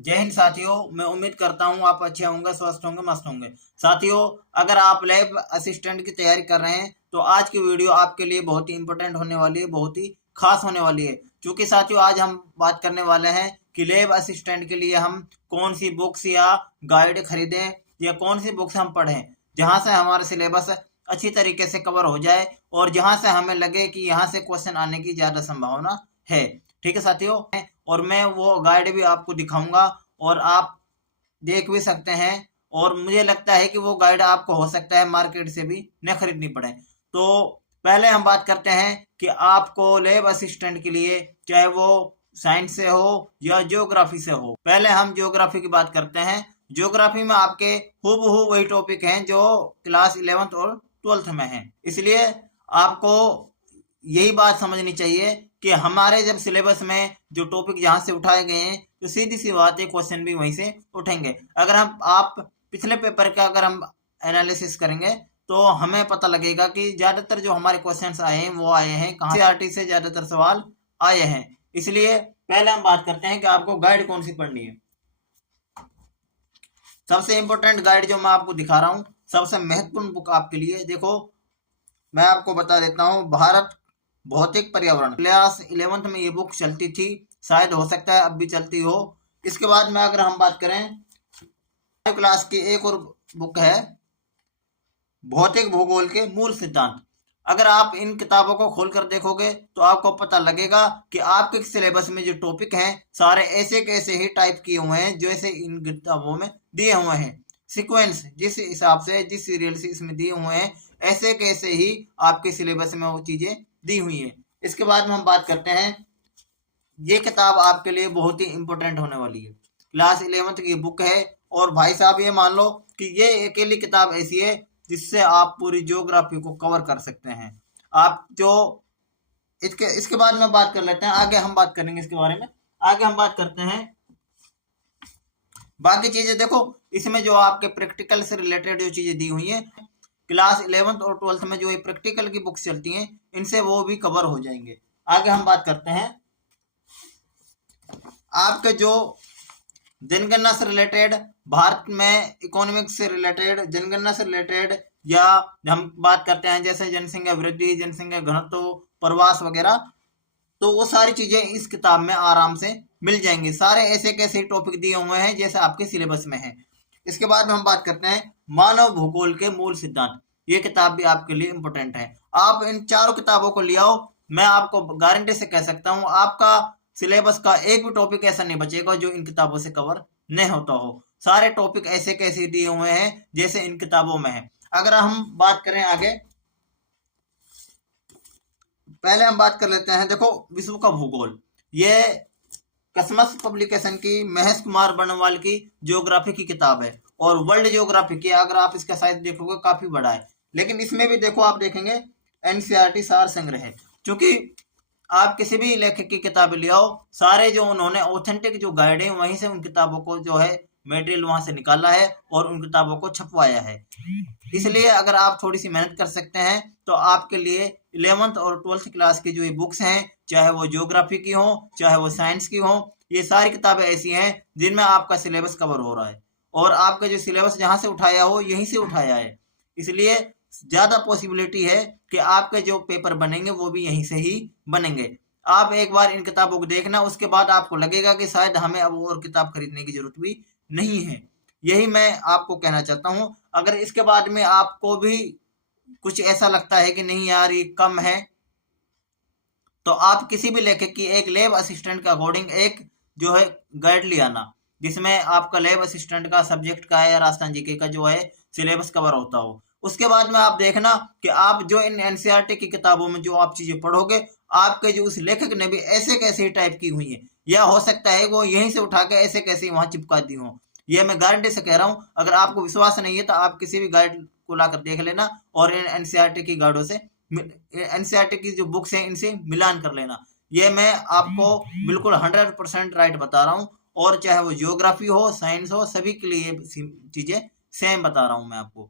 जय हिंद साथियों, मैं उम्मीद करता हूँ आप अच्छे होंगे, स्वस्थ होंगे, मस्त होंगे। साथियों, अगर आप लैब असिस्टेंट की तैयारी कर रहे हैं तो आज की वीडियो आपके लिए बहुत ही इंपॉर्टेंट होने वाली है, बहुत ही खास होने वाली है। क्योंकि साथियों, आज हम बात करने वाले हैं कि लैब असिस्टेंट के लिए हम कौन सी बुक्स या गाइड खरीदें या कौन सी बुक्स हम पढ़ें जहाँ से हमारा सिलेबस अच्छी तरीके से कवर हो जाए और जहाँ से हमें लगे कि यहाँ से क्वेश्चन आने की ज़्यादा संभावना है। ठीक है साथियों, और मैं वो गाइड भी आपको दिखाऊंगा और आप देख भी सकते हैं। और मुझे लगता है कि वो गाइड आपको हो सकता है मार्केट से भी न खरीदनी पड़े। तो पहले हम बात करते हैं कि आपको लैब असिस्टेंट के लिए, चाहे वो साइंस से हो या ज्योग्राफी से हो। पहले हम ज्योग्राफी की बात करते हैं। ज्योग्राफी में आपके हूबहू वही टॉपिक हैं जो क्लास 11th और 12th में हैं। इसलिए आपको यही बात समझनी चाहिए कि हमारे जब सिलेबस में जो टॉपिक जहाँ से उठाए गए हैं तो सीधी सी बात है, क्वेश्चन भी वहीं से उठेंगे। अगर हम आप पिछले पेपर का अगर हम एनालिसिस करेंगे तो हमें पता लगेगा कि ज्यादातर जो हमारे क्वेश्चंस आए हैं वो आए हैं कहाँ से, आरटी से ज्यादातर सवाल आए हैं। इसलिए पहले हम बात करते हैं कि आपको गाइड कौन सी पढ़नी है। सबसे इंपॉर्टेंट गाइड जो मैं आपको दिखा रहा हूँ, सबसे महत्वपूर्ण बुक आपके लिए, देखो मैं आपको बता देता हूँ, भारत भौतिक पर्यावरण। क्लास 11th में ये बुक चलती थी, शायद हो सकता है अब भी चलती हो। इसके बाद में अगर हम बात करें, क्लास की एक और बुक है भौतिक भूगोल के मूल सिद्धांत। अगर आप इन किताबों को खोलकर देखोगे तो आपको पता लगेगा कि आपके सिलेबस में जो टॉपिक हैं सारे ऐसे कैसे ही टाइप किए हुए हैं जैसे इन किताबों में दिए हुए हैं। सीक्वेंस जिस हिसाब से, जिस सीरियल से इसमें दिए हुए हैं, ऐसे कैसे ही आपके सिलेबस में वो चीजें दी हुई हैं। इसके बाद में हम बात करते हैं, ये किताब आपके लिए बहुत ही इंपॉर्टेंट होने वाली है। क्लास 11th की बुक है और भाई साहब ये मान लो कि ये अकेली किताब ऐसी है जिससे आप पूरी ज्योग्राफी को कवर कर सकते हैं। आप जो इसके बाद में बात कर लेते हैं, आगे हम बात करेंगे इसके बारे में। आगे हम बात करते हैं बाकी चीजें। देखो इसमें जो आपके प्रैक्टिकल से रिलेटेड जो चीजें दी हुई हैं, क्लास 11th और 12th में जो ये प्रैक्टिकल की बुक्स चलती हैं इनसे वो भी कवर हो जाएंगे। आगे हम बात करते हैं आपके जो जनगणना से रिलेटेड, भारत में इकोनॉमिक्स से रिलेटेड, जनगणना से रिलेटेड, या हम बात करते हैं जैसे जनसंख्या वृद्धि, जनसंख्या घनत्व, प्रवास वगैरह, तो वो सारी चीजें इस किताब में आराम से मिल जाएंगी। सारे ऐसे कैसे टॉपिक दिए हुए हैं जैसे आपके सिलेबस में है। इसके बाद में हम बात करते हैं मानव भूगोल के मूल सिद्धांत। ये किताब भी आपके लिए इंपॉर्टेंट है। आप इन चारों किताबों को ले आओ, मैं आपको गारंटी से कह सकता हूँ आपका सिलेबस का एक भी टॉपिक ऐसा नहीं बचेगा जो इन किताबों से कवर नहीं होता हो। सारे टॉपिक ऐसे कैसे दिए हुए हैं जैसे इन किताबों में है। अगर हम बात करें आगे, पहले हम बात कर लेते हैं, देखो विश्व का भूगोल, ये कसमस पब्लिकेशन की महेश कुमार बनवाल की ज्योग्राफी की किताब है और वर्ल्ड ज्योग्राफी की, अगर आप इसका साइज देखोगे काफी बड़ा है। लेकिन इसमें भी देखो आप देखेंगे एनसीईआरटी सार संग्रह है। क्योंकि आप किसी भी लेखक की किताब ले आओ, सारे जो उन्होंने ऑथेंटिक जो गाइड है वहीं से उन किताबों को जो है मटेरियल वहां से निकाला है और उन किताबों को छपवाया है। इसलिए अगर आप थोड़ी सी मेहनत कर सकते हैं तो आपके लिए 11th और 12th क्लास की जो ये बुक्स हैं, चाहे वो ज्योग्राफी की हो चाहे वो साइंस की हो, ये सारी किताबें ऐसी हैं जिनमें आपका सिलेबस कवर हो रहा है और आपका जो सिलेबस जहां से उठाया हो यहीं से उठाया है। इसलिए ज्यादा पॉसिबिलिटी है कि आपके जो पेपर बनेंगे वो भी यहीं से ही बनेंगे। आप एक बार इन किताबों को देखना, उसके बाद आपको लगेगा कि शायद हमें अब और किताब खरीदने की जरूरत भी नहीं है। यही मैं आपको कहना चाहता हूँ। अगर इसके बाद में आपको भी कुछ ऐसा लगता है कि नहीं यार ये कम है, तो आप किसी भी लेखक की एक लैब असिस्टेंट के अकॉर्डिंग एक जो है गाइड ले आना, जिसमें आपका लैब असिस्टेंट का सब्जेक्ट का या राजस्थान जीके का जो है सिलेबस कवर होता हो। उसके बाद में आप देखना कि आप जो इन एनसीईआरटी की किताबों में जो आप चीजें पढ़ोगे, आपके जो उस लेखक ने भी ऐसे कैसे टाइप की हुई है, या हो सकता है वो यहीं से उठा के ऐसे कैसे वहां चिपका दी हो। ये मैं गारंटी से कह रहा हूँ। अगर आपको विश्वास नहीं है तो आप किसी भी गाइड को लाकर देख लेना और इन एनसीईआरटी की गाइडों से, एनसीईआरटी की जो बुक्स हैं इनसे मिलान कर लेना। ये मैं आपको बिल्कुल 100% राइट बता रहा हूँ। और चाहे वो ज्योग्राफी हो, साइंस हो, सभी के लिए चीजें सेम बता रहा हूँ मैं आपको।